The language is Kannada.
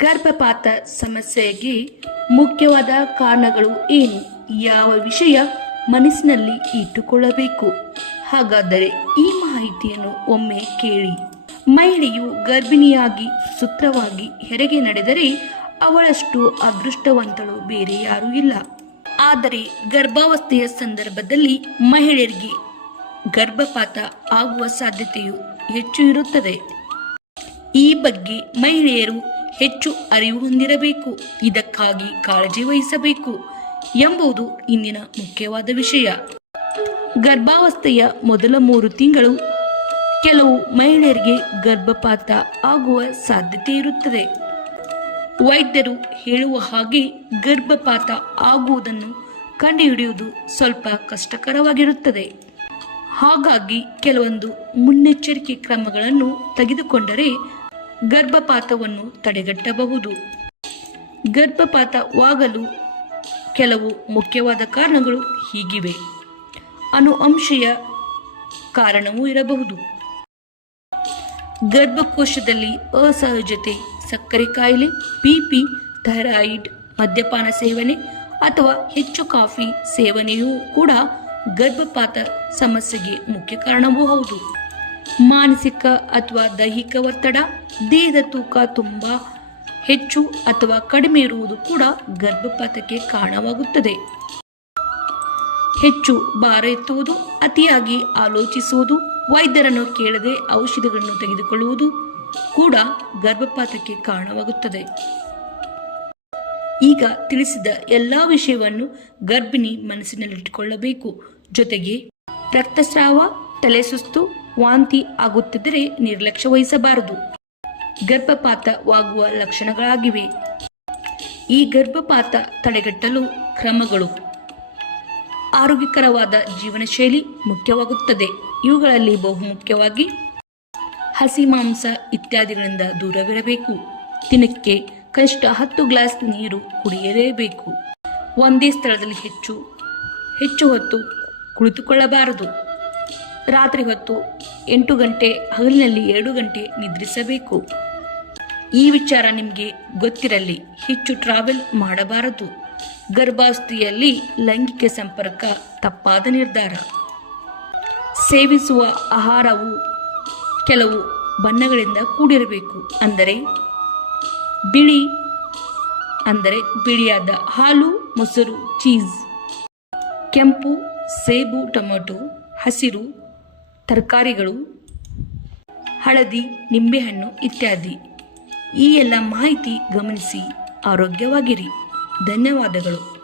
ಗರ್ಭಪಾತ ಸಮಸ್ಯೆಗೆ ಮುಖ್ಯವಾದ ಕಾರಣಗಳು ಏನು? ಯಾವ ವಿಷಯ ಮನಸ್ಸಿನಲ್ಲಿ ಇಟ್ಟುಕೊಳ್ಳಬೇಕು? ಹಾಗಾದರೆ ಈ ಮಾಹಿತಿಯನ್ನು ಒಮ್ಮೆ ಕೇಳಿ. ಮಹಿಳೆಯು ಗರ್ಭಿಣಿಯಾಗಿ ಸುತ್ರವಾಗಿ ಹೆರಿಗೆ ನಡೆದರೆ ಅವಳಷ್ಟು ಅದೃಷ್ಟವಂತಳು ಬೇರೆ ಯಾರೂ ಇಲ್ಲ. ಆದರೆ ಗರ್ಭಾವಸ್ಥೆಯ ಸಂದರ್ಭದಲ್ಲಿ ಮಹಿಳೆಯರಿಗೆ ಗರ್ಭಪಾತ ಆಗುವ ಸಾಧ್ಯತೆಯು ಹೆಚ್ಚು ಇರುತ್ತದೆ. ಈ ಬಗ್ಗೆ ಮಹಿಳೆಯರು ಹೆಚ್ಚು ಅರಿವು ಹೊಂದಿರಬೇಕು. ಇದಕ್ಕಾಗಿ ಕಾಳಜಿ ವಹಿಸಬೇಕು ಎಂಬುದು ಇಂದಿನ ಮುಖ್ಯವಾದ ವಿಷಯ. ಗರ್ಭಾವಸ್ಥೆಯ ಮೊದಲ ಮೂರು ತಿಂಗಳು ಕೆಲವು ಮಹಿಳೆಯರಿಗೆ ಗರ್ಭಪಾತ ಆಗುವ ಸಾಧ್ಯತೆ ಇರುತ್ತದೆ. ವೈದ್ಯರು ಹೇಳುವ ಹಾಗೆ ಗರ್ಭಪಾತ ಆಗುವುದನ್ನು ಕಂಡುಹಿಡಿಯುವುದು ಸ್ವಲ್ಪ ಕಷ್ಟಕರವಾಗಿರುತ್ತದೆ. ಹಾಗಾಗಿ ಕೆಲವೊಂದು ಮುನ್ನೆಚ್ಚರಿಕೆ ಕ್ರಮಗಳನ್ನು ತೆಗೆದುಕೊಂಡರೆ ಗರ್ಭಪಾತವನ್ನು ತಡೆಗಟ್ಟಬಹುದು. ಗರ್ಭಪಾತವಾಗಲು ಕೆಲವು ಮುಖ್ಯವಾದ ಕಾರಣಗಳು ಹೀಗಿವೆ. ಅನುಅಂಶೀಯ ಕಾರಣವೂ ಇರಬಹುದು. ಗರ್ಭಕೋಶದಲ್ಲಿ ಅಸಹಜತೆ, ಸಕ್ಕರೆ ಕಾಯಿಲೆ ಬಿಪಿ ಥೈರಾಯಿಡ್, ಮದ್ಯಪಾನ ಸೇವನೆ ಅಥವಾ ಹೆಚ್ಚು ಕಾಫಿ ಸೇವನೆಯೂ ಕೂಡ ಗರ್ಭಪಾತ ಸಮಸ್ಯೆಗೆ ಮುಖ್ಯ ಕಾರಣವೂ ಹೌದು. ಮಾನಸಿಕ ಅಥವಾ ದೈಹಿಕ ಒತ್ತಡ, ದೇಹದ ತೂಕ ತುಂಬ ಹೆಚ್ಚು ಅಥವಾ ಕಡಿಮೆ ಇರುವುದು ಕೂಡ ಗರ್ಭಪಾತಕ್ಕೆ ಕಾರಣವಾಗುತ್ತದೆ. ಹೆಚ್ಚು ಭಾರ ಎತ್ತುವುದು, ಅತಿಯಾಗಿ ಆಲೋಚಿಸುವುದು, ವೈದ್ಯರನ್ನು ಕೇಳದೆ ಔಷಧಿಗಳನ್ನು ತೆಗೆದುಕೊಳ್ಳುವುದು ಕೂಡ ಗರ್ಭಪಾತಕ್ಕೆ ಕಾರಣವಾಗುತ್ತದೆ. ಈಗ ತಿಳಿಸಿದ ಎಲ್ಲ ವಿಷಯವನ್ನು ಗರ್ಭಿಣಿ ಮನಸ್ಸಿನಲ್ಲಿಟ್ಟುಕೊಳ್ಳಬೇಕು. ಜೊತೆಗೆ ರಕ್ತಸ್ರಾವ ತಲೆ ಸುಸ್ತು ವಾಂತಿ ಆಗುತ್ತಿದ್ದರೆ ನಿರ್ಲಕ್ಷ್ಯ ವಹಿಸಬಾರದು. ಗರ್ಭಪಾತವಾಗುವ ಲಕ್ಷಣಗಳಾಗಿವೆ. ಈ ಗರ್ಭಪಾತ ತಡೆಗಟ್ಟಲು ಕ್ರಮಗಳು. ಆರೋಗ್ಯಕರವಾದ ಜೀವನ ಶೈಲಿ ಮುಖ್ಯವಾಗುತ್ತದೆ. ಇವುಗಳಲ್ಲಿ ಬಹುಮುಖ್ಯವಾಗಿ ಹಸಿ ಮಾಂಸ ಇತ್ಯಾದಿಗಳಿಂದ ದೂರವಿರಬೇಕು. ದಿನಕ್ಕೆ ಕನಿಷ್ಠ ಹತ್ತು ಗ್ಲಾಸ್ ನೀರು ಕುಡಿಯಲೇಬೇಕು. ಒಂದೇ ಸ್ಥಳದಲ್ಲಿ ಹೆಚ್ಚು ಹೆಚ್ಚು ಹೊತ್ತು ಕುಳಿತುಕೊಳ್ಳಬಾರದು. ರಾತ್ರಿ ಹೊತ್ತು ಎಂಟು ಗಂಟೆ ಹಗಲಿನಲ್ಲಿ ಎರಡು ಗಂಟೆ ನಿದ್ರಿಸಬೇಕು. ಈ ವಿಚಾರ ನಿಮಗೆ ಗೊತ್ತಿರಲಿ, ಹೆಚ್ಚು ಟ್ರಾವೆಲ್ ಮಾಡಬಾರದು. ಗರ್ಭಾವಸ್ಥೆಯಲ್ಲಿ ಲೈಂಗಿಕ ಸಂಪರ್ಕ ತಪ್ಪಾದ ನಿರ್ಧಾರ. ಸೇವಿಸುವ ಆಹಾರವು ಕೆಲವು ಬಣ್ಣಗಳಿಂದ ಕೂಡಿರಬೇಕು ಅಂದರೆ ಬಿಳಿ ಅಂದರೆ ಬಿಳಿಯಾದ ಹಾಲು, ಮೊಸರು, ಚೀಸ್, ಕೆಂಪು, ಸೇಬು, ಟೊಮೊಟೊ, ಹಸಿರು ತರಕಾರಿಗಳು ಹಳದಿ ನಿಂಬೆಹಣ್ಣು ಇತ್ಯಾದಿ. ಈ ಎಲ್ಲ ಮಾಹಿತಿ ಗಮನಿಸಿ ಆರೋಗ್ಯವಾಗಿರಿ. ಧನ್ಯವಾದಗಳು.